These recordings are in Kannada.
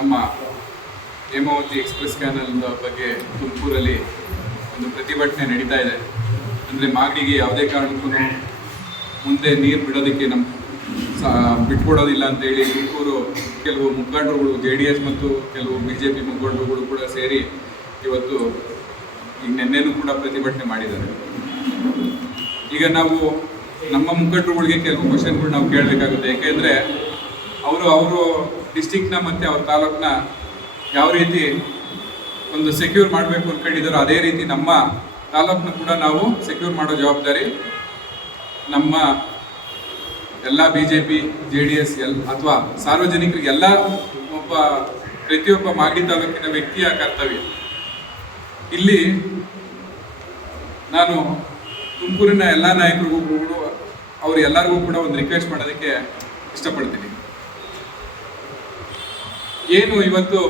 ನಮ್ಮ ಹೇಮಾವತಿ ಎಕ್ಸ್ಪ್ರೆಸ್ ಕ್ಯಾನಲ್ ಬಗ್ಗೆ ತುಮಕೂರಲ್ಲಿ ಒಂದು ಪ್ರತಿಭಟನೆ ನಡೀತಾ ಇದೆ. ಅಂದರೆ ಮಾಗಡಿಗೆ ಯಾವುದೇ ಕಾರಣಕ್ಕೂ ಮುಂದೆ ನೀರು ಬಿಡೋದಕ್ಕೆ ಬಿಟ್ಕೊಡೋದಿಲ್ಲ ಅಂತೇಳಿ ತುಮಕೂರು ಕೆಲವು ಮುಖಂಡರುಗಳು JDS ಮತ್ತು ಕೆಲವು BJP ಮುಖಂಡರುಗಳು ಕೂಡ ಸೇರಿ ಇವತ್ತು ಈಗ ನಿನ್ನೆನೂ ಕೂಡ ಪ್ರತಿಭಟನೆ ಮಾಡಿದ್ದಾರೆ. ಈಗ ನಾವು ನಮ್ಮ ಮುಖಂಡರುಗಳಿಗೆ ಕೆಲವು ಕ್ವಶನ್ಗಳು ನಾವು ಕೇಳಬೇಕಾಗುತ್ತೆ. ಯಾಕೆಂದರೆ ಅವರು ಡಿಸ್ಟಿಕ್ನ ಮತ್ತು ಅವ್ರ ತಾಲೂಕನ್ನ ಯಾವ ರೀತಿ ಒಂದು ಸೆಕ್ಯೂರ್ ಮಾಡಬೇಕು ಅಂದ್ಕೊಂಡಿದ್ದಾರೋ ಅದೇ ರೀತಿ ನಮ್ಮ ತಾಲೂಕನ್ನ ಕೂಡ ನಾವು ಸೆಕ್ಯೂರ್ ಮಾಡೋ ಜವಾಬ್ದಾರಿ ನಮ್ಮ ಎಲ್ಲ BJP JDS ಅಥವಾ ಸಾರ್ವಜನಿಕರಿಗೆಲ್ಲ ಪ್ರತಿಯೊಬ್ಬ ಮಾಗಡಿ ತಾಲೂಕಿನ ವ್ಯಕ್ತಿಯ ಕರ್ತವ್ಯ. ಇಲ್ಲಿ ನಾನು ತುಮಕೂರಿನ ಎಲ್ಲ ನಾಯಕರಿಗೂ ಕೂಡ ಎಲ್ಲರಿಗೂ ಕೂಡ ಒಂದು ರಿಕ್ವೆಸ್ಟ್ ಮಾಡೋದಕ್ಕೆ ಇಷ್ಟಪಡ್ತೀನಿ. ಏನು ಇವತ್ತು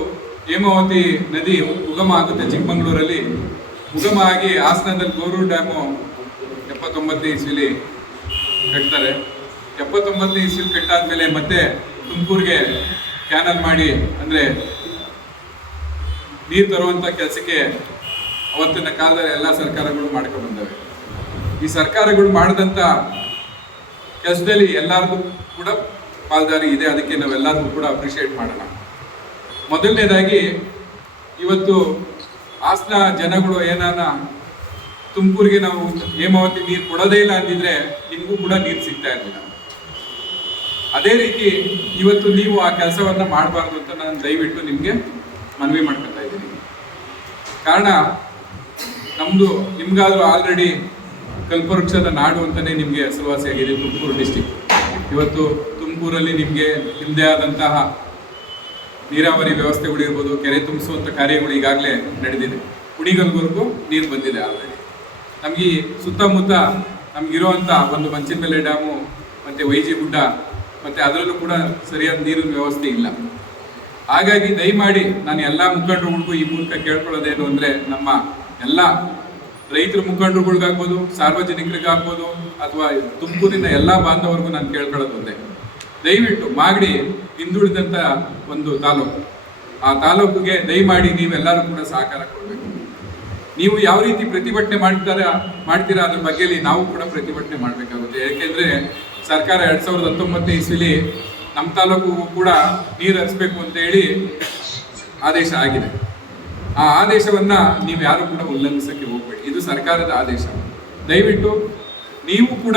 ಹೇಮಾವತಿ ನದಿ ಉಗಮ ಆಗುತ್ತೆ ಚಿಕ್ಕಮಗಳೂರಲ್ಲಿ, ಉಗಮ ಆಗಿ ಹಾಸನದಲ್ಲಿ ಗೋರೂರು ಡ್ಯಾಮು 79ನೇ ಇಸ್ವಿಲಿ ಕಟ್ತಾರೆ. 79ನೇ ಇಸ್ವಿಲಿ ಕಟ್ಟಾದ್ಮೇಲೆ ಮತ್ತೆ ತುಮಕೂರಿಗೆ ಕ್ಯಾನಲ್ ಮಾಡಿ ಅಂದರೆ ನೀರು ತರುವಂಥ ಕೆಲಸಕ್ಕೆ ಅವತ್ತಿನ ಕಾಲದಲ್ಲಿ ಎಲ್ಲ ಸರ್ಕಾರಗಳು ಮಾಡ್ಕೊಂಡು ಬಂದವೆ. ಈ ಸರ್ಕಾರಗಳು ಮಾಡಿದಂಥ ಕೆಲಸದಲ್ಲಿ ಎಲ್ಲರಿಗೂ ಕೂಡ ಪಾಲ್ದಾರಿ ಇದೆ. ಅದಕ್ಕೆ ನಾವೆಲ್ಲರಿಗೂ ಕೂಡ ಅಪ್ರಿಷಿಯೇಟ್ ಮಾಡೋಣ. ಮೊದಲನೇದಾಗಿ ಇವತ್ತು ಹಾಸನ ಜನಗಳು ಏನಾನ ತುಮಕೂರಿಗೆ ನಾವು ಹೇಮಾವತಿ ನೀರು ಕೊಡೋದೇ ಇಲ್ಲ ಅಂದಿದ್ರೆ ನಿಮಗೂ ಕೂಡ ನೀರು ಸಿಗ್ತಾ ಇರಲಿಲ್ಲ. ಅದೇ ರೀತಿ ಇವತ್ತು ನೀವು ಆ ಕೆಲಸವನ್ನು ಮಾಡಬಾರ್ದು ಅಂತ ನಾನು ದಯವಿಟ್ಟು ನಿಮಗೆ ಮನವಿ ಮಾಡ್ಕೊತಾ ಇದ್ದೀನಿ. ಕಾರಣ ನಮ್ಮದು ನಿಮ್ಗಾದ್ರೂ ಆಲ್ರೆಡಿ ಕಲ್ಪವೃಕ್ಷದ ನಾಡು ಅಂತಲೇ ನಿಮಗೆ ಹೆಸರುವಾಸಿಯಾಗಿದೆ ತುಮಕೂರು ಡಿಸ್ಟಿಕ್. ಇವತ್ತು ತುಮಕೂರಲ್ಲಿ ನಿಮಗೆ ನಿಮ್ಮದೇ ಆದಂತಹ ನೀರಾವರಿ ವ್ಯವಸ್ಥೆಗಳಿರ್ಬೋದು, ಕೆರೆ ತುಂಬಿಸುವಂಥ ಕಾರ್ಯಗಳು ಈಗಾಗಲೇ ನಡೆದಿದೆ. ಕುಣಿಗಲ್ವರೆಗೂ ನೀರು ಬಂದಿದೆ ಆಲ್ರೆಡಿ. ನಮಗೆ ಸುತ್ತಮುತ್ತ ನಮಗಿರುವಂಥ ಒಂದು ಮಂಚಿನಬೆಲೆ ಡ್ಯಾಮು ಮತ್ತು ವೈಜಿ ಗುಡ್ಡ ಮತ್ತು ಅದರಲ್ಲೂ ಕೂಡ ಸರಿಯಾದ ನೀರಿನ ವ್ಯವಸ್ಥೆ ಇಲ್ಲ. ಹಾಗಾಗಿ ದಯಮಾಡಿ ನಾನು ಎಲ್ಲ ಮುಖಂಡರುಗಳಿಗೂ ಈ ಮೂಲಕ ಕೇಳ್ಕೊಳ್ಳೋದೇನು ಅಂದರೆ, ನಮ್ಮ ಎಲ್ಲ ರೈತರ ಮುಖಂಡರುಗಳಿಗಾಗ್ಬೋದು, ಸಾರ್ವಜನಿಕರಿಗಾಗ್ಬೋದು, ಅಥವಾ ತುಮಕೂರಿನ ಎಲ್ಲ ಬಾಂಧವರಿಗೂ ನಾನು ಕೇಳ್ಕೊಳ್ಳೋದು ಒಂದೇ, ದಯವಿಟ್ಟು ಮಾಗಡಿ ಹಿಂದುಳಿದಂಥ ಒಂದು ತಾಲೂಕು, ಆ ತಾಲೂಕಿಗೆ ದಯಮಾಡಿ ನೀವೆಲ್ಲರೂ ಕೂಡ ಸಹಕಾರ ಕೊಡಬೇಕು. ನೀವು ಯಾವ ರೀತಿ ಪ್ರತಿಭಟನೆ ಮಾಡ್ತೀರಾ ಅದ್ರ ಬಗ್ಗೆ ನಾವು ಕೂಡ ಪ್ರತಿಭಟನೆ ಮಾಡಬೇಕಾಗುತ್ತೆ. ಯಾಕೆಂದರೆ ಸರ್ಕಾರ 2019ನೇ ಇಸ್ವಿಲಿ ನಮ್ಮ ತಾಲೂಕಿಗೂ ಕೂಡ ನೀರು ಹರಿಸ್ಬೇಕು ಅಂತ ಹೇಳಿ ಆದೇಶ ಆಗಿದೆ. ಆ ಆದೇಶವನ್ನು ನೀವು ಯಾರು ಕೂಡ ಉಲ್ಲಂಘಿಸಕ್ಕೆ ಹೋಗಬೇಡಿ. ಇದು ಸರ್ಕಾರದ ಆದೇಶ. ದಯವಿಟ್ಟು ನೀವು ಕೂಡ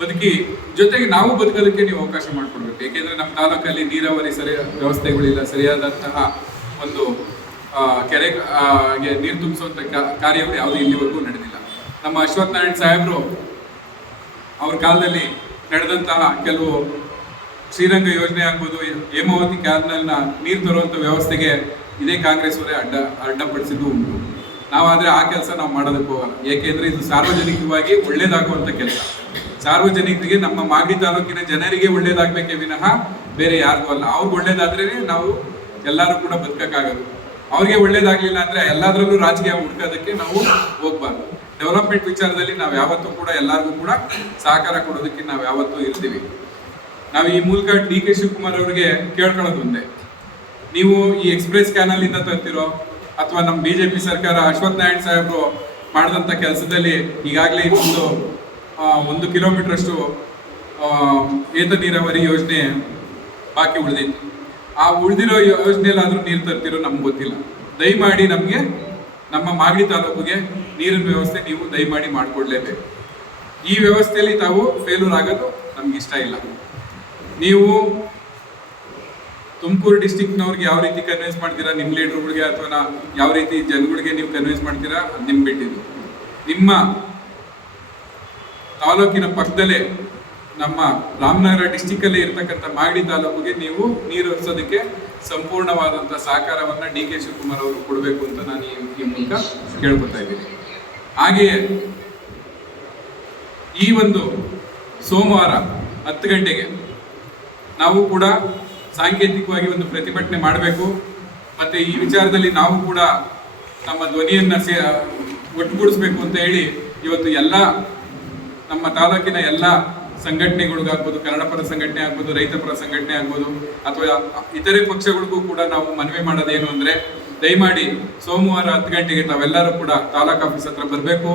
ಬದುಕಿ, ಜೊತೆಗೆ ನಾವು ಬದುಕೋದಕ್ಕೆ ನೀವು ಅವಕಾಶ ಮಾಡಿಕೊಡ್ಬೇಕು. ಏಕೆಂದರೆ ನಮ್ಮ ತಾಲೂಕಲ್ಲಿ ನೀರಾವರಿ ವ್ಯವಸ್ಥೆಗಳಿಲ್ಲ, ಸರಿಯಾದಂತಹ ಒಂದು ಕೆರೆ ನೀರು ತುಂಬಿಸುವಂಥ ಕಾರ್ಯಗಳು ಯಾವುದೂ ಇಲ್ಲಿವರೆಗೂ ನಡೆದಿಲ್ಲ. ನಮ್ಮ ಅಶ್ವಥ್ ನಾರಾಯಣ್ ಸಾಹೇಬರು ಅವ್ರ ಕಾಲದಲ್ಲಿ ನಡೆದಂತಹ ಕೆಲವು ಶ್ರೀರಂಗ ಯೋಜನೆ ಆಗ್ಬೋದು, ಹೇಮಾವತಿ ಕ್ಯಾನಲ್ನ ನೀರು ತರುವಂಥ ವ್ಯವಸ್ಥೆಗೆ ಇದೇ ಕಾಂಗ್ರೆಸ್ ಅವರೇ ಅಡ್ಡಪಡಿಸಿದ್ದು ಉಂಟು. ನಾವಾದರೆ ಆ ಕೆಲಸ ನಾವು ಮಾಡೋದಕ್ಕೆ ಹೋಗಲ್ಲ. ಏಕೆಂದರೆ ಇದು ಸಾರ್ವಜನಿಕವಾಗಿ ಒಳ್ಳೇದಾಗುವಂಥ ಕೆಲಸ. ಸಾರ್ವಜನಿಕರಿಗೆ, ನಮ್ಮ ಮಾಗಡಿ ತಾಲೂಕಿನ ಜನರಿಗೆ ಒಳ್ಳೇದಾಗಬೇಕೇ ವಿನಃ ಬೇರೆ ಯಾರಿಗೂ ಅಲ್ಲ. ಅವ್ರಿಗೆ ಒಳ್ಳೇದಾದ್ರೇ ನಾವು ಎಲ್ಲರೂ ಕೂಡ ಬದುಕಕ್ಕಾಗೋದು. ಅವ್ರಿಗೆ ಒಳ್ಳೇದಾಗಲಿಲ್ಲ ಅಂದರೆ ಎಲ್ಲದರಲ್ಲೂ ರಾಜಕೀಯ ಹುಡ್ಕೋದಕ್ಕೆ ನಾವು ಹೋಗ್ಬಾರ್ದು. ಡೆವಲಪ್ಮೆಂಟ್ ವಿಚಾರದಲ್ಲಿ ನಾವು ಯಾವತ್ತೂ ಕೂಡ ಎಲ್ಲರಿಗೂ ಕೂಡ ಸಹಕಾರ ಕೊಡೋದಕ್ಕೆ ನಾವು ಯಾವತ್ತೂ ಇರ್ತೀವಿ. ನಾವು ಈ ಮೂಲಕ DK ಶಿವಕುಮಾರ್ ಅವರಿಗೆ ಕೇಳ್ಕೊಳ್ಳೋದು ಒಂದೇ, ನೀವು ಈ ಎಕ್ಸ್ಪ್ರೆಸ್ ಕ್ಯಾನಲಿಂದ ತರ್ತಿರೋ ಅಥವಾ ನಮ್ಮ BJP ಸರ್ಕಾರ ಅಶ್ವಥ್ ನಾರಾಯಣ್ ಸಾಹೇಬರು ಮಾಡಿದಂಥ ಕೆಲಸದಲ್ಲಿ ಈಗಾಗಲೇ 1 ಕಿಲೋಮೀಟರ್ ಅಷ್ಟು ಏತ ನೀರಾವರಿ ಯೋಜನೆ ಬಾಕಿ ಉಳಿದಿತ್ತು. ಆ ಉಳಿದಿರೋ ಯೋಜನೆಯಲ್ಲಾದರೂ ನೀರು ತರ್ತಿರೋ ನಮ್ಗೆ ಗೊತ್ತಿಲ್ಲ. ದಯಮಾಡಿ ನಮಗೆ ನಮ್ಮ ಮಾಗಡಿ ತಾಲೂಕಿಗೆ ನೀರಿನ ವ್ಯವಸ್ಥೆ ನೀವು ದಯಮಾಡಿ ಮಾಡಿಕೊಡ್ಲೇಬೇಕು. ಈ ವ್ಯವಸ್ಥೆಯಲ್ಲಿ ತಾವು ಫೇಲ್ಯೂರ್ ಆಗೋದು ನಮ್ಗೆ ಇಷ್ಟ ಇಲ್ಲ. ನೀವು ತುಮಕೂರು ಡಿಸ್ಟಿಕ್ನವ್ರಿಗೆ ಯಾವ ರೀತಿ ಕನ್ವಿನ್ಸ್ ಮಾಡ್ತೀರಾ, ನಿಮ್ಮ ಲೀಡರ್ಗಳಿಗೆ ಅಥವಾ ಯಾವ ರೀತಿ ಜನಗಳಿಗೆ ನೀವು ಕನ್ವಿನ್ಸ್ ಮಾಡ್ತೀರಾ, ಅದು ನಿಮ್ಗೆ ಬಿಟ್ಟಿದ್ದು. ನಿಮ್ಮ ತಾಲೂಕಿನ ಪಕ್ಕದಲ್ಲೇ ನಮ್ಮ ರಾಮನಗರ ಡಿಸ್ಟಿಕ್ಕಲ್ಲೇ ಇರ್ತಕ್ಕಂಥ ಮಾಗಡಿ ತಾಲೂಕಿಗೆ ನೀವು ನೀರು ಹರಿಸೋದಕ್ಕೆ ಸಂಪೂರ್ಣವಾದಂಥ ಸಹಕಾರವನ್ನು DK ಶಿವಕುಮಾರ್ ಅವರು ಕೊಡಬೇಕು ಅಂತ ನಾನು ಈ ಮೂಲಕ ಕೇಳ್ಕೊತಾ ಇದ್ದೀನಿ. ಹಾಗೆಯೇ ಈ ಒಂದು ಸೋಮವಾರ 10 ಗಂಟೆಗೆ ನಾವು ಕೂಡ ಸಾಂಕೇತಿಕವಾಗಿ ಒಂದು ಪ್ರತಿಭಟನೆ ಮಾಡಬೇಕು. ಮತ್ತು ಈ ವಿಚಾರದಲ್ಲಿ ನಾವು ಕೂಡ ನಮ್ಮ ಧ್ವನಿಯನ್ನು ಒಟ್ಟುಗೂಡಿಸ್ಬೇಕು ಅಂತ ಹೇಳಿ ಇವತ್ತು ಎಲ್ಲ ನಮ್ಮ ತಾಲೂಕಿನ ಎಲ್ಲ ಸಂಘಟನೆಗಳಿಗಾಗ್ಬೋದು, ಕನ್ನಡಪರ ಸಂಘಟನೆ ಆಗ್ಬೋದು, ರೈತಪರ ಸಂಘಟನೆ ಆಗ್ಬೋದು, ಅಥವಾ ಇತರೆ ಪಕ್ಷಗಳಿಗೂ ಕೂಡ ನಾವು ಮನವಿ ಮಾಡೋದೇನು ಅಂದರೆ, ದಯಮಾಡಿ ಸೋಮವಾರ 10 ಗಂಟೆಗೆ ತಾವೆಲ್ಲರೂ ಕೂಡ ತಾಲೂಕು ಆಫೀಸ್ ಹತ್ರ ಬರಬೇಕು.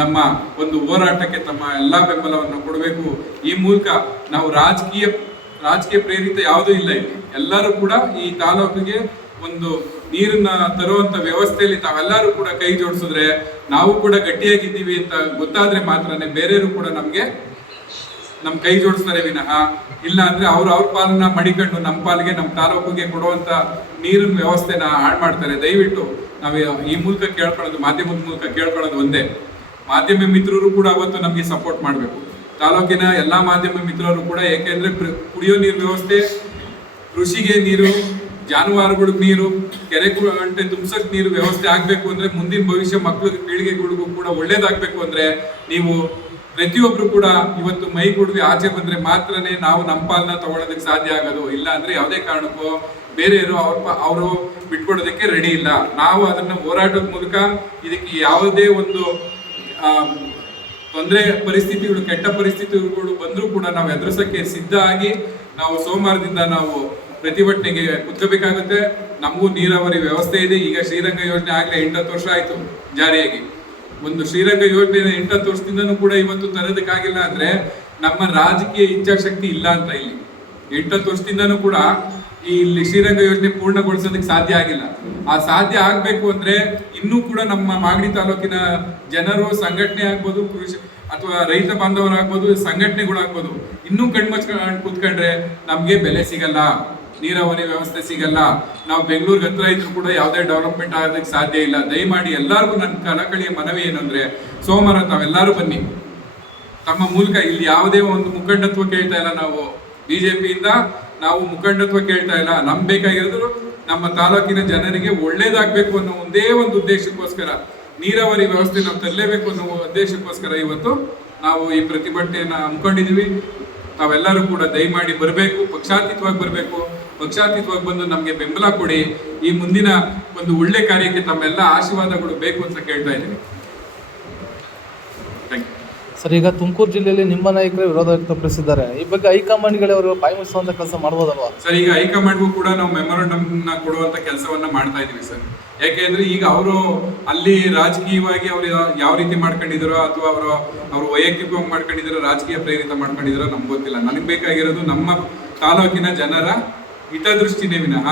ನಮ್ಮ ಒಂದು ಹೋರಾಟಕ್ಕೆ ತಮ್ಮ ಎಲ್ಲ ಬೆಂಬಲವನ್ನು ಕೊಡಬೇಕು. ಈ ಮೂಲಕ ನಾವು ರಾಜಕೀಯ ಪ್ರೇರಿತ ಯಾವುದೂ ಇಲ್ಲ ಇಲ್ಲಿ. ಎಲ್ಲರೂ ಕೂಡ ಈ ತಾಲೂಕಿಗೆ ಒಂದು ನೀರನ್ನ ತರುವಂತ ವ್ಯವಸ್ಥೆಯಲ್ಲಿ ತಾವೆಲ್ಲರೂ ಕೂಡ ಕೈ ಜೋಡಿಸಿದ್ರೆ, ನಾವು ಕೂಡ ಗಟ್ಟಿಯಾಗಿದ್ದೀವಿ ಅಂತ ಗೊತ್ತಾದ್ರೆ ಮಾತ್ರನೇ ಬೇರೆಯವರು ಕೂಡ ನಮ್ಮ ಕೈ ಜೋಡಿಸ್ತಾರೆ ವಿನಃ ಇಲ್ಲ ಅಂದ್ರೆ ಅವ್ರ ಪಾಲನ್ನ ಮಡಿಕೊಂಡು ನಮ್ಮ ಪಾಲಿಗೆ, ನಮ್ಮ ತಾಲೂಕಿಗೆ ಕೊಡುವಂತ ನೀರಿನ ವ್ಯವಸ್ಥೆನ ಹಾಳು ಮಾಡ್ತಾರೆ. ದಯವಿಟ್ಟು ನಾವು ಈ ಮೂಲಕ ಕೇಳ್ಕೊಳ್ಳೋದು, ಮಾಧ್ಯಮದ ಮೂಲಕ ಕೇಳ್ಕೊಳ್ಳೋದು ಒಂದೇ, ಮಾಧ್ಯಮ ಮಿತ್ರರು ಕೂಡ ಅವತ್ತು ನಮಗೆ ಸಪೋರ್ಟ್ ಮಾಡಬೇಕು. ತಾಲೂಕಿನ ಎಲ್ಲಾ ಮಾಧ್ಯಮ ಮಿತ್ರರು ಕೂಡ, ಏಕೆಂದ್ರೆ ಕುಡಿಯೋ ನೀರು ವ್ಯವಸ್ಥೆ, ಕೃಷಿಗೆ ನೀರು, ಜಾನುವಾರುಗಳಿಗೆ ನೀರು, ಕೆರೆ ಗಂಟೆ ತುಂಬಿಸೋಕೆ ನೀರು ವ್ಯವಸ್ಥೆ ಆಗ್ಬೇಕು ಅಂದ್ರೆ, ಮುಂದಿನ ಭವಿಷ್ಯ ಮಕ್ಕಳ ಪೀಳಿಗೆಗಳಿಗೂ ಕೂಡ ಒಳ್ಳೇದಾಗ್ಬೇಕು ಅಂದ್ರೆ, ನೀವು ಪ್ರತಿಯೊಬ್ರು ಕೂಡ ಇವತ್ತು ಮೈ ಕೊಡುವಿ ಆಚೆ ಬಂದ್ರೆ ಮಾತ್ರನೇ ನಾವು ನಮ್ಮ ಪಾಲನ್ನ ತಗೊಳ್ಳೋದಕ್ಕೆ ಸಾಧ್ಯ ಆಗೋದು. ಇಲ್ಲ ಅಂದ್ರೆ ಯಾವುದೇ ಕಾರಣಕ್ಕೂ ಬೇರೆಯವರು ಅವರು ಬಿಟ್ಕೊಡೋದಕ್ಕೆ ರೆಡಿ ಇಲ್ಲ. ನಾವು ಅದನ್ನ ಹೋರಾಟದ ಮೂಲಕ ಇದಕ್ಕೆ ಯಾವುದೇ ಒಂದು ತೊಂದರೆ ಪರಿಸ್ಥಿತಿಗಳು, ಕೆಟ್ಟ ಪರಿಸ್ಥಿತಿಗಳು ಬಂದರೂ ಕೂಡ ನಾವು ಎದುರಿಸಕ್ಕೆ ಸಿದ್ಧ ಆಗಿ ನಾವು ಸೋಮವಾರದಿಂದ ನಾವು ಪ್ರತಿಭಟನೆಗೆ ಕುತ್ಕೋಬೇಕಾಗುತ್ತೆ. ನಮಗೂ ನೀರಾವರಿ ವ್ಯವಸ್ಥೆ ಇದೆ. ಈಗ ಶ್ರೀರಂಗ ಯೋಜನೆ ಆಗ್ಲೇ 8 ವರ್ಷ ಆಯ್ತು ಜಾರಿಯಾಗಿ. ಒಂದು ಶ್ರೀರಂಗ ಯೋಜನೆ 8 ವರ್ಷದಿಂದನೂ ಕೂಡ ಇವತ್ತು ತರೋದಕ್ಕಾಗಿಲ್ಲ ಅಂದ್ರೆ ನಮ್ಮ ರಾಜಕೀಯ ಇಚ್ಛಾಶಕ್ತಿ ಇಲ್ಲ ಅಂತ. ಇಲ್ಲಿ 8 ವರ್ಷದಿಂದನೂ ಕೂಡ ಇಲ್ಲಿ ಶ್ರೀರಂಗ ಯೋಜನೆ ಪೂರ್ಣಗೊಳಿಸೋದಕ್ಕೆ ಸಾಧ್ಯ ಆಗಿಲ್ಲ. ಆ ಸಾಧ್ಯ ಆಗ್ಬೇಕು ಅಂದ್ರೆ ಇನ್ನೂ ಕೂಡ ನಮ್ಮ ಮಾಗಡಿ ತಾಲೂಕಿನ ಜನರು, ಸಂಘಟನೆ ಆಗ್ಬೋದು, ಕೃಷಿ ಅಥವಾ ರೈತ ಬಾಂಧವರಾಗ್ಬೋದು, ಸಂಘಟನೆಗಳಾಗ್ಬೋದು, ಇನ್ನೂ ಕಣ್ಮಚ್ಕೊಂಡು ಕೂತ್ಕೊಂಡ್ರೆ ನಮ್ಗೆ ಬೆಲೆ ಸಿಗಲ್ಲ, ನೀರಾವರಿ ವ್ಯವಸ್ಥೆ ಸಿಗಲ್ಲ. ನಾವು ಬೆಂಗಳೂರಿಗೆ ಹತ್ರ ಇದ್ರು ಕೂಡ ಯಾವುದೇ ಡೆವಲಪ್ಮೆಂಟ್ ಆಗೋದಕ್ಕೆ ಸಾಧ್ಯ ಇಲ್ಲ. ದಯಮಾಡಿ ಎಲ್ಲರಿಗೂ ನನ್ನ ಕಳಕಳಿಯ ಮನವಿ ಏನಂದ್ರೆ, ಸೋಮವಾರ ತಾವೆಲ್ಲರೂ ಬನ್ನಿ. ತಮ್ಮ ಮೂಲಕ ಇಲ್ಲಿ ಯಾವುದೇ ಒಂದು ಮುಖಂಡತ್ವ ಕೇಳ್ತಾ ಇಲ್ಲ. ನಾವು ಬಿಜೆಪಿಯಿಂದ ನಾವು ಮುಖಂಡತ್ವ ಕೇಳ್ತಾ ಇಲ್ಲ. ನಮ್ಗೆ ಬೇಕಾಗಿರೋದು ನಮ್ಮ ತಾಲೂಕಿನ ಜನರಿಗೆ ಒಳ್ಳೇದಾಗಬೇಕು ಅನ್ನೋ ಒಂದೇ ಒಂದು ಉದ್ದೇಶಕ್ಕೋಸ್ಕರ, ನೀರಾವರಿ ವ್ಯವಸ್ಥೆ ನಾವು ತರಲೇಬೇಕು ಅನ್ನೋ ಉದ್ದೇಶಕ್ಕೋಸ್ಕರ ಇವತ್ತು ನಾವು ಈ ಪ್ರತಿಭಟನೆಯನ್ನ ಹಮ್ಮಿಕೊಂಡಿದೀವಿ. ತಾವೆಲ್ಲರೂ ಕೂಡ ದಯಮಾಡಿ ಬರಬೇಕು, ಪಕ್ಷಾತೀತವಾಗಿ ಬರಬೇಕು. ಪಕ್ಷಾತೀತವಾಗಿ ಬಂದು ನಮಗೆ ಬೆಂಬಲ ಕೊಡಿ. ಈ ಮುಂದಿನ ಒಂದು ಒಳ್ಳೆ ಕಾರ್ಯಕ್ಕೆ ತಮ್ಮೆಲ್ಲ ಆಶೀರ್ವಾದಗಳು ಬೇಕು ಅಂತ ಕೇಳ್ತಾ ಇದ್ದೀನಿ. ಸರ್, ಈಗ ತುಮಕೂರು ಜಿಲ್ಲೆಯಲ್ಲಿ ನಿಮ್ಮ ನಾಯಕರು ವಿರೋಧ ವ್ಯಕ್ತಪಡಿಸಿದ್ದಾರೆ. ಈ ಬಗ್ಗೆ ಹೈಕಮಾಂಡ್ಗಳೇ ಅವರು ಬಾಯಿ ಮುಚ್ಚುವಂತ ಕೆಲಸ ಮಾಡ್ಬೋದಲ್ವಾ? ಸರ್, ಈಗ ಹೈಕಮಾಂಡ್ಗೂ ಕೂಡ ನಾವು ಮೆಮೊರಂಡಮ್ನ ಕೊಡುವಂತ ಕೆಲಸವನ್ನ ಮಾಡ್ತಾ ಇದೀವಿ ಸರ್. ಯಾಕೆಂದ್ರೆ ಈಗ ಅವರು ಅಲ್ಲಿ ರಾಜಕೀಯವಾಗಿ ಅವ್ರು ಯಾವ ರೀತಿ ಮಾಡ್ಕೊಂಡಿದಾರೋ, ಅಥವಾ ಅವರು ವೈಯಕ್ತಿಕವಾಗಿ ಮಾಡ್ಕೊಂಡಿದಾರೋ, ರಾಜಕೀಯ ಪ್ರೇರಿತ ಮಾಡ್ಕೊಂಡಿದಾರೋ ನಮ್ಗೆ ಗೊತ್ತಿಲ್ಲ. ನನಗೆ ಬೇಕಾಗಿರೋದು ನಮ್ಮ ತಾಲೂಕಿನ ಜನರ ಹಿತದೃಷ್ಟಿನೇ ವಿನಃ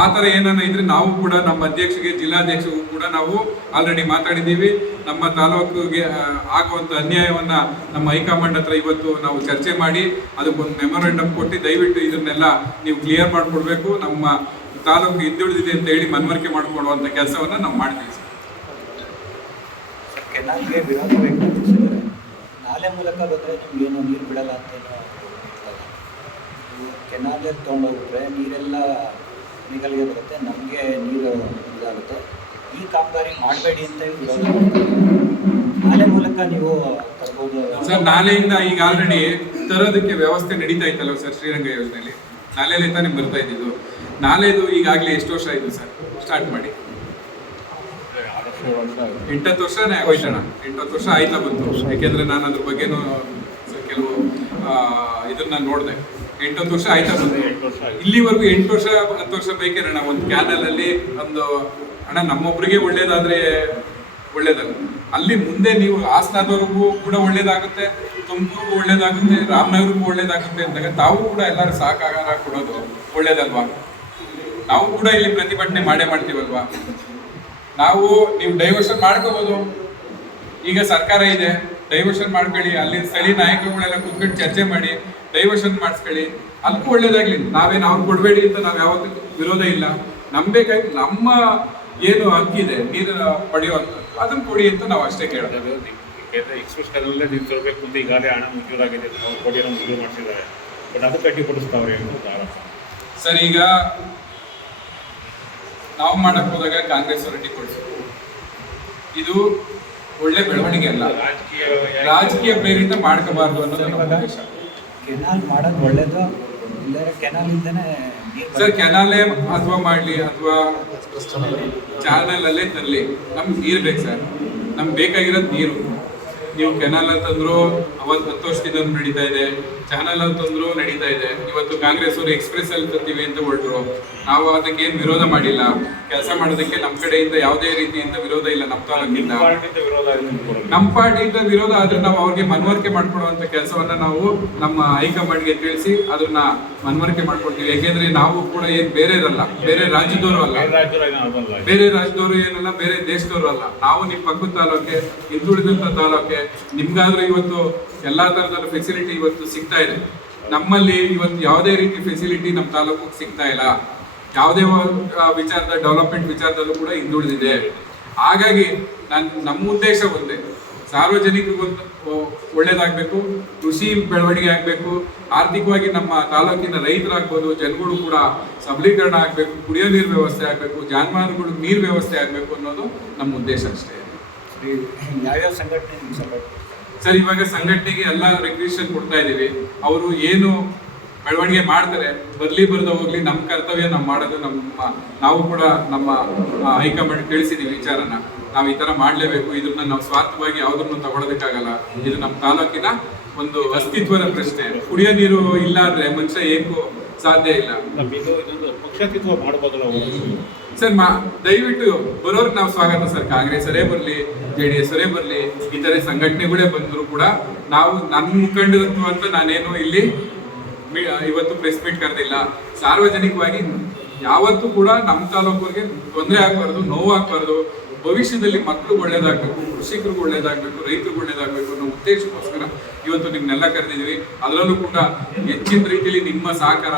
ಆ ಥರ ಏನನ್ನ ಇದ್ರೆ ನಾವು ಕೂಡ ನಮ್ಮ ಅಧ್ಯಕ್ಷರಿಗೆ, ಜಿಲ್ಲಾಧ್ಯಕ್ಷರಿಗೂ ಕೂಡ ನಾವು ಆಲ್ರೆಡಿ ಮಾತಾಡಿದ್ದೀವಿ. ನಮ್ಮ ತಾಲೂಕಿಗೆ ಆಗುವಂಥ ಅನ್ಯಾಯವನ್ನ ನಮ್ಮ ಹೈಕಮಾಂಡ್ ಹತ್ರ ಇವತ್ತು ನಾವು ಚರ್ಚೆ ಮಾಡಿ ಅದಕ್ಕೊಂದು ಮೆಮೊರಂಡಮ್ ಕೊಟ್ಟು ದಯವಿಟ್ಟು ಇದನ್ನೆಲ್ಲ ನೀವು ಕ್ಲಿಯರ್ ಮಾಡಿಕೊಡ್ಬೇಕು, ನಮ್ಮ ತಾಲೂಕು ಹಿಂದುಳಿದಿದೆ ಅಂತ ಹೇಳಿ ಮನವರಿಕೆ ಮಾಡಿಕೊಡುವಂಥ ಕೆಲಸವನ್ನ ನಾವು ಮಾಡ್ತೀವಿ ಸರ್. ಕೆನಾಲ್ಗೆ ವಿರೋಧ ವ್ಯಕ್ತಪಡಿಸಿದ್ದಾರೆ. ನಾಲೆ ಮೂಲಕ ಬಂದರೆ ನಿಮ್ಗೇನು ನೀರು ಬಿಡಲ್ಲ ಅಂತ ಕೆನಾಲ್ಗೆ ತೊಗೊಂಡೋಗ್ಬಿಟ್ರೆ ನೀರೆಲ್ಲ ನಿಗಲ್ಗೆ ಬರುತ್ತೆ, ನಮಗೆ ನೀರು ಇದಾಗುತ್ತೆ. ಈ ಕಾಮಗಾರಿ ಮಾಡಬೇಡಿ ಅಂತ ವಿರೋಧ ನಾಲೆ ಮೂಲಕ ನೀವು ತರ್ಬೋದು ಸರ್. ನಾಲೆಯಿಂದ ಈಗ ಆಲ್ರೆಡಿ ತರೋದಕ್ಕೆ ವ್ಯವಸ್ಥೆ ನಡೀತಾ ಇತ್ತಲ್ಲ ಸರ್, ಶ್ರೀರಂಗ ಯೋಜನೆಯಲ್ಲಿ ನಾಲೆಯಲ್ಲಿ ತಾನೇ ಬರ್ತಾ ಇದ್ದಿದ್ದು. ನಾಲೆದು ಈಗಾಗಲೇ ಎಷ್ಟು ವರ್ಷ ಆಯಿತು ಸರ್ ಸ್ಟಾರ್ಟ್ ಮಾಡಿ? 8 ವರ್ಷನೇ ಆಗೋಯ್ತಣ್ಣ. 8 ವರ್ಷ ಆಯ್ತಾ ಬಂತು. ಯಾಕೆಂದ್ರೆ ನಾನು ಅದ್ರ ಬಗ್ಗೆನೂ ಕೆಲವು ಇದನ್ನ ನೋಡಿದೆ. 8 ವರ್ಷ ಆಯ್ತಾ ಬಂತು. ಇಲ್ಲಿವರೆಗೂ 8 ವರ್ಷ 10 ವರ್ಷ ಬೇಕೇನಣ್ಣ ಒಂದು ಕ್ಯಾನಲ್ ಅಲ್ಲಿ ಒಂದು ಅಣ್ಣ ನಮ್ಮೊಬ್ರಿಗೆ ಒಳ್ಳೇದಾದ್ರೆ ಒಳ್ಳೇದಲ್ಲ. ಅಲ್ಲಿ ಮುಂದೆ ನೀವು ಹಾಸನದವ್ರಿಗೂ ಕೂಡ ಒಳ್ಳೇದಾಗುತ್ತೆ, ತುಮಕೂರಿಗೂ ಒಳ್ಳೇದಾಗುತ್ತೆ, ರಾಮನಗರಕ್ಕೂ ಒಳ್ಳೇದಾಗುತ್ತೆ ಅಂದಾಗ ತಾವು ಕೂಡ ಎಲ್ಲರೂ ಸಹಕಾರ ಕೊಡೋದು ಒಳ್ಳೇದಲ್ವಾ? ನಾವು ಕೂಡ ಇಲ್ಲಿ ಪ್ರತಿಭಟನೆ ಮಾಡೇ ಮಾಡ್ತೀವಲ್ವಾ? ನಾವು ನೀವು ಡೈವರ್ಷನ್ ಮಾಡ್ಕೋಬಹುದು. ಈಗ ಸರ್ಕಾರ ಇದೆ, ಡೈವರ್ಷನ್ ಮಾಡ್ಕೊಳ್ಳಿ. ಅಲ್ಲಿ ಸ್ಥಳೀಯ ನಾಯಕರುಗಳೆಲ್ಲ ಕೂತ್ಕೊಂಡು ಚರ್ಚೆ ಮಾಡಿ ಡೈವರ್ಷನ್ ಮಾಡಿಸ್ಕೊಳ್ಳಿ. ಅದಕ್ಕೂ ಒಳ್ಳೇದಾಗ್ಲಿ. ನಾವೇನು ಅವ್ರು ಕೊಡಬೇಡಿ ಅಂತ ನಾವು ಯಾವತ್ತೂ ವಿರೋಧ ಇಲ್ಲ. ನಂಬೇಕಾಗಿ ನಮ್ಮ ಏನು ಹಕ್ಕಿದೆ ನೀರು ಪಡೆಯುವಂತ ಅದನ್ನ ಕೊಡಿ ಅಂತ ನಾವು ಅಷ್ಟೇ ಕೇಳೋದು. ಎಕ್ಸ್ಪ್ರೆಸ್ ಕನ್ನಡಲ್ಲೇ ನೀರು ತರಬೇಕು ಅಂತ ಈಗಾಗಲೇ ಹಣ ಮಂಜೂರಾಗಿದೆ, ಕೋಟಿಯನ್ನು ಮಂಜೂರು ಮಾಡ್ತಿದ್ದಾರೆ. ಬಟ್ ಅದು ಕಟ್ಟಿಕೊಡಿಸ್ತಾವ್ರೆ ಸರ್. ಈಗ ನಾವು ಮಾಡಕ್ ಹೋದಾಗ ಕಾಂಗ್ರೆಸ್ ಅವರನ್ನು ಕೊಡಿಸಿದ್ರು. ಇದು ಒಳ್ಳೆ ಬೆಳವಣಿಗೆ ಅಲ್ಲ, ರಾಜಕೀಯ ಪ್ರೇರಿತ ಮಾಡ್ಕೋಬಾರ್ದು ಅನ್ನೋದು ನಮ್ಮ ಉದ್ದೇಶ. ಕೆನಾಲ್ ಮಾಡೋದು ಒಳ್ಳೇದು. ಕೆನಾಲ್ ಇಂದನೇ ಸರ್, ಕೆನಾಲೇ ಅಥವಾ ಮಾಡಲಿ ಅಥವಾ ಚಾನಲ್ ಅಲ್ಲೇ ತರಲಿ, ನಮ್ಗೆ ನೀರು ಬೇಕು ಸರ್. ನಮ್ಗೆ ಬೇಕಾಗಿರೋದು ನೀರು. ನೀವು ಕೆನಾಲ್ ಅಂತಂದ್ರು ಅವತ್ತು 10 ವರ್ಷದಿಂದ ನಡೀತಾ ಇದೆ, ಚಾನಲ್ ಅಂತಂದ್ರು ನಡೀತಾ ಇದೆ. ಇವತ್ತು ಕಾಂಗ್ರೆಸ್ ಅವರು ಎಕ್ಸ್ಪ್ರೆಸ್ ಅಲ್ಲಿ ತರ್ತೀವಿ ಅಂತ ಹೊರಟ್ರು. ನಾವು ಅದಕ್ಕೆ ಏನು ವಿರೋಧ ಮಾಡಿಲ್ಲ. ಕೆಲಸ ಮಾಡೋದಕ್ಕೆ ನಮ್ಮ ಕಡೆಯಿಂದ ಯಾವುದೇ ರೀತಿಯಿಂದ ವಿರೋಧ ಇಲ್ಲ. ನಮ್ಮ ತಾಲೂಕಿಂದ ನಮ್ಮ ಪಾರ್ಟಿಯಿಂದ ವಿರೋಧ ಆದ್ರೆ ನಾವು ಅವ್ರಿಗೆ ಮನವರಿಕೆ ಮಾಡ್ಕೊಳ್ಳುವಂತ ಕೆಲಸವನ್ನ ನಾವು ನಮ್ಮ ಹೈಕಮಾಂಡ್ಗೆ ತಿಳಿಸಿ ಅದನ್ನ ಮನವರಿಕೆ ಮಾಡ್ಕೊಳ್ತೀವಿ. ಯಾಕೆಂದ್ರೆ ನಾವು ಕೂಡ ಏನ್ ಬೇರೆ ಇರಲ್ಲ, ಬೇರೆ ರಾಜ್ಯದವರು ಅಲ್ಲ, ಬೇರೆ ರಾಜ್ಯದವರು ಏನಲ್ಲ, ಬೇರೆ ದೇಶದವರು ಅಲ್ಲ. ನಾವು ನಿಮ್ಮ ಪಕ್ಕದ ತಾಲೂಕೆ, ಹಿಂದುಳಿದಂತ ತಾಲೂಕೆ, ನಿಮ್ಗಾದ್ರೂ ಇವತ್ತು ಎಲ್ಲಾ ತರಹದ ಫೆಸಿಲಿಟಿ ಇವತ್ತು ಸಿಗ್ತಾ ಇದೆ. ನಮ್ಮಲ್ಲಿ ಇವತ್ತು ಯಾವುದೇ ರೀತಿ ಫೆಸಿಲಿಟಿ ನಮ್ಮ ತಾಲೂಕಿಗೆ ಸಿಗ್ತಾ ಇಲ್ಲ. ಯಾವುದೇ ವಿಚಾರದ ಡೆವಲಪ್ಮೆಂಟ್ ವಿಚಾರದಲ್ಲೂ ಕೂಡ ಹಿಂದುಳಿದಿದೆ. ಹಾಗಾಗಿ ನಮ್ಮ ಉದ್ದೇಶ ಒಂದೇ, ಸಾರ್ವಜನಿಕರಿಗೂ ಒಳ್ಳೇದಾಗಬೇಕು, ಕೃಷಿ ಬೆಳವಣಿಗೆ ಆಗಬೇಕು, ಆರ್ಥಿಕವಾಗಿ ನಮ್ಮ ತಾಲೂಕಿನ ರೈತರಾಗ್ಬೋದು, ಜನಗಳು ಕೂಡ ಸಬಲೀಕರಣ ಆಗಬೇಕು, ಕುಡಿಯೋ ನೀರು ವ್ಯವಸ್ಥೆ ಆಗಬೇಕು, ಜಾನುವಾರುಗಳು ನೀರು ವ್ಯವಸ್ಥೆ ಆಗಬೇಕು ಅನ್ನೋದು ನಮ್ಮ ಉದ್ದೇಶ ಅಷ್ಟೇ. ಯಾವ್ಯಾವ ಸಂಘಟನೆ ನಿಮ್ಗೆ ಸಪೋರ್ಟ್? ಸರ್, ಇವಾಗ ಸಂಘಟನೆಗೆ ಎಲ್ಲ ರೆಗ್ಯುಲೇಷನ್ ಕೊಡ್ತಾ ಇದ್ದೀವಿ. ಅವರು ಏನು ಬೆಳವಣಿಗೆ ಮಾಡ್ತಾರೆ, ಬರ್ಲಿ ಬರ್ದ ಹೋಗ್ಲಿ, ನಮ್ಮ ಕರ್ತವ್ಯ ನಾವು ಮಾಡೋದು. ನಾವು ಕೂಡ ನಮ್ಮ ಹೈಕಮಾಂಡ್ ತಿಳಿಸಿದೀವಿ ವಿಚಾರನ. ನಾವು ಈ ತರ ಮಾಡ್ಲೇಬೇಕು, ಇದನ್ನ ನಾವು ಸ್ವಾರ್ಥವಾಗಿ ಯಾವ್ದನ್ನು ತಗೊಳೋದಕ್ಕಾಗಲ್ಲ. ಇದು ನಮ್ಮ ತಾಲೂಕಿನ ಒಂದು ಅಸ್ತಿತ್ವದ ಪ್ರಶ್ನೆ. ಕುಡಿಯೋ ನೀರು ಇಲ್ಲ ಅಂದ್ರೆ ಮನುಷ್ಯ ಏಕೂ ಸಾಧ್ಯ ಇಲ್ಲ. ಪಕ್ಷಾತೀತ ಮಾಡಬಹುದಲ್ಲ ಸರ್, ದಯವಿಟ್ಟು ಬರೋರ್ಗೆ ನಾವು ಸ್ವಾಗತ ಸರ್. ಕಾಂಗ್ರೆಸ್ ಅವರೇ ಬರಲಿ, JDS ಅವರೇ ಬರಲಿ, ಇತರೆ ಸಂಘಟನೆಗಳೇ ಬಂದ್ರು ಕೂಡ ನಾವು ನನ್ನ ಮುಖಂಡತ್ವ ಅಂತ ನಾನೇನು ಇಲ್ಲಿ ಇವತ್ತು ಪ್ರೆಸ್ ಮೀಟ್ ಕರೆದಿಲ್ಲ. ಸಾರ್ವಜನಿಕವಾಗಿ ಯಾವತ್ತೂ ಕೂಡ ನಮ್ಮ ತಾಲೂಕರಿಗೆ ತೊಂದರೆ ಆಗ್ಬಾರ್ದು, ನೋವು ಆಗ್ಬಾರ್ದು. ಭವಿಷ್ಯದಲ್ಲಿ ಮಕ್ಕಳು ಒಳ್ಳೇದಾಗಬೇಕು, ಕೃಷಿಕರಿಗೂ ಒಳ್ಳೇದಾಗಬೇಕು, ರೈತರಿಗೂ ಒಳ್ಳೇದಾಗಬೇಕು ಅನ್ನೋ ಉದ್ದೇಶಕ್ಕೋಸ್ಕರ ಇವತ್ತು ನಿಮ್ಮನ್ನೆಲ್ಲ ಕರೆದಿದ್ದೀವಿ. ಅದರಲ್ಲೂ ಕೂಡ ಹೆಚ್ಚಿನ ರೀತಿಯಲ್ಲಿ ನಿಮ್ಮ ಸಹಕಾರ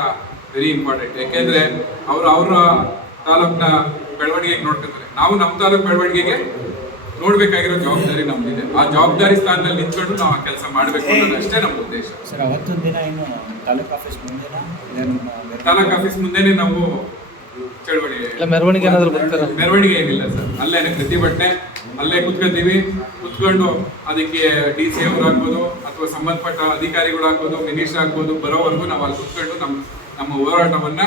ವೆರಿ ಇಂಪಾರ್ಟೆಂಟ್. ಯಾಕೆಂದ್ರೆ ಅವರ ತಾಲೂಕಿನ ಬೆಳವಣಿಗೆಗೆ ನೋಡ್ಕೊತಾರೆ, ನಾವು ನಮ್ಮ ತಾಲೂಕು ಬೆಳವಣಿಗೆಗೆ ನೋಡ್ಬೇಕಾಗಿರೋ ಜವಾಬ್ದಾರಿ ನಮ್ದಿದೆ. ಆ ಜವಾಬ್ದಾರಿ ಸ್ಥಾನದಲ್ಲಿ ನಿಂತ್ಕೊಂಡು ನಾವು ಕೆಲಸ ಮಾಡಬೇಕು ಅನ್ನೋದು ಅಷ್ಟೇ ನಮ್ಮ ಉದ್ದೇಶ. ಸರ್, ಅವತ್ತೊಂದು ದಿನ ಇನ್ನು ತಾಲೂಕ್ ಆಫೀಸ್ ಮುಂದೆನಾ? ತಾಲೂಕ್ ಆಫೀಸ್ ಮುಂದೆನೆ ನಾವು ಚಳವಳಿ, ಮೆರವಣಿಗೆ ಏನಾದ್ರು ಬರ್ತೀರಾ? ಮೆರವಣಿಗೆ ಏನಿಲ್ಲ ಸರ್, ಅಲ್ಲೇನೆ ಪ್ರತಿಭಟನೆ, ಅಲ್ಲೇ ಕುತ್ಕೊತೀವಿ. ಕುತ್ಕೊಂಡು ಅದಕ್ಕೆ DC ಅವರಾಗ್ಬೋದು ಅಥವಾ ಸಂಬಂಧಪಟ್ಟ ಅಧಿಕಾರಿಗಳಾಗ್ಬೋದು, ಮಿನಿಸ್ಟರ್ ಆಗ್ಬೋದು, ಬರೋವರೆಗೂ ನಾವು ಅಲ್ಲಿ ಕುತ್ಕೊಂಡು ನಮ್ಮ ಹೋರಾಟವನ್ನ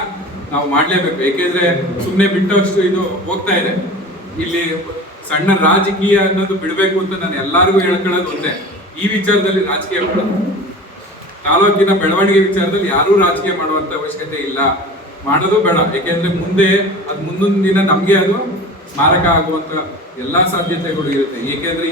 ನಾವು ಮಾಡಲೇಬೇಕು. ಏಕೆಂದ್ರೆ ಸುಮ್ಮನೆ ಬಿಟ್ಟಷ್ಟು ಇದು ಹೋಗ್ತಾ ಇದೆ. ಇಲ್ಲಿ ಸಣ್ಣ ರಾಜಕೀಯ ಅನ್ನೋದು ಬಿಡಬೇಕು ಅಂತ ನಾನು ಎಲ್ಲರಿಗೂ ಹೇಳ್ಕೊಳ್ಳೋದು ಒಂದೇ, ಈ ವಿಚಾರದಲ್ಲಿ ರಾಜಕೀಯ ಬೇಡ. ತಾಲೂಕಿನ ಬೆಳವಣಿಗೆ ವಿಚಾರದಲ್ಲಿ ಯಾರೂ ರಾಜಕೀಯ ಮಾಡುವಂತ ಅವಶ್ಯಕತೆ ಇಲ್ಲ, ಮಾಡೋದು ಬೇಡ. ಯಾಕೆಂದ್ರೆ ಮುಂದಿನ ದಿನ ನಮ್ಗೆ ಅದು ಸ್ಮಾರಕ ಆಗುವಂತ ಎಲ್ಲಾ ಸಾಧ್ಯತೆಗಳು ಇರುತ್ತೆ. ಏಕೆಂದ್ರೆ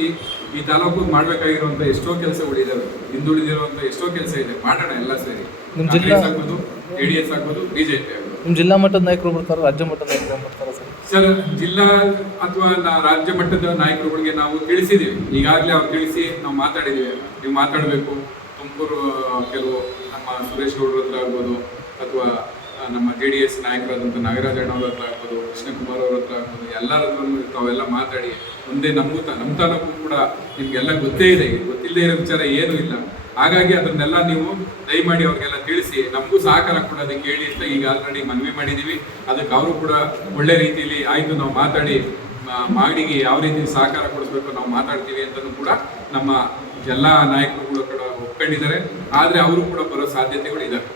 ಈ ತಾಲೂಕು ಮಾಡ್ಬೇಕಾಗಿರುವಂತ ಎಷ್ಟೋ ಕೆಲಸಗಳಿದಾವೆ, ಹಿಂದುಳಿದಿರುವಂತ ಎಷ್ಟೋ ಕೆಲಸ ಇದೆ. ಮಾಡೋಣ ಎಲ್ಲ ಸೇರಿ, ಕಾಂಗ್ರೆಸ್ ಆಗ್ಬೋದು, JDS ಆಗ್ಬೋದು, BJP ಆಗ್ಬೋದು. ನಿಮ್ಮ ಜಿಲ್ಲಾ ಮಟ್ಟದ ನಾಯಕರು ಬರ್ತಾರೆ, ರಾಜ್ಯ ಮಟ್ಟದ ನಾಯಕರು ಬರ್ತಾರೆ ಸರ್? ಸರ್, ಜಿಲ್ಲಾ ಅಥವಾ ರಾಜ್ಯ ಮಟ್ಟದ ನಾಯಕರುಗಳಿಗೆ ನಾವು ತಿಳಿಸಿದೀವಿ. ಈಗಾಗಲೇ ಅವ್ರು ತಿಳಿಸಿ ನಾವು ಮಾತಾಡಿದೀವಿ. ನೀವು ಮಾತಾಡಬೇಕು. ತುಮಕೂರು ಕೆಲವು ನಮ್ಮ ಸುರೇಶ್ ಗೌಡ್ರ ಹತ್ರ ಆಗ್ಬೋದು, ಅಥವಾ ನಮ್ಮ JDS ನಾಯಕರಾದಂಥ ನಾಗರಾಜ ಅಣ್ಣವ್ರ ಹತ್ರ ಆಗ್ಬೋದು, ಕೃಷ್ಣಕುಮಾರ್ ಅವ್ರ ಹತ್ರ ಆಗ್ಬೋದು, ಎಲ್ಲರ ಹತ್ರನೂ ತಾವೆಲ್ಲ ಮಾತಾಡಿ ಮುಂದೆ ನಮ್ಮ ತಾಲೂಕು ಕೂಡ ನಿಮ್ಗೆಲ್ಲ ಗೊತ್ತೇ ಇದೆ. ಗೊತ್ತಿಲ್ಲದೆ ಇರೋ ವಿಚಾರ ಏನೂ ಇಲ್ಲ. ಹಾಗಾಗಿ ಅದನ್ನೆಲ್ಲ ನೀವು ದಯಮಾಡಿ ಅವ್ರಿಗೆಲ್ಲ ತಿಳಿಸಿ ನಮಗೂ ಸಹಕಾರ ಕೊಡೋದಕ್ಕೆ ಹೇಳಿ ಅಂತ ಈಗ ಆಲ್ರೆಡಿ ಮನವಿ ಮಾಡಿದ್ದೀವಿ. ಅದಕ್ಕೆ ಅವರು ಕೂಡ ಒಳ್ಳೆ ರೀತಿಯಲ್ಲಿ ಆಯಿತು, ನಾವು ಮಾತಾಡಿ ಮಾಡಿಗೆ ಯಾವ ರೀತಿ ಸಹಕಾರ ಕೊಡಿಸ್ಬೇಕು ನಾವು ಮಾತಾಡ್ತೀವಿ ಅಂತಲೂ ಕೂಡ ನಮ್ಮ ಎಲ್ಲ ನಾಯಕರು ಕೂಡ ಒಪ್ಕೊಂಡಿದ್ದಾರೆ. ಆದರೆ ಅವರು ಕೂಡ ಬರೋ ಸಾಧ್ಯತೆಗಳು ಇದ್ದಾವೆ.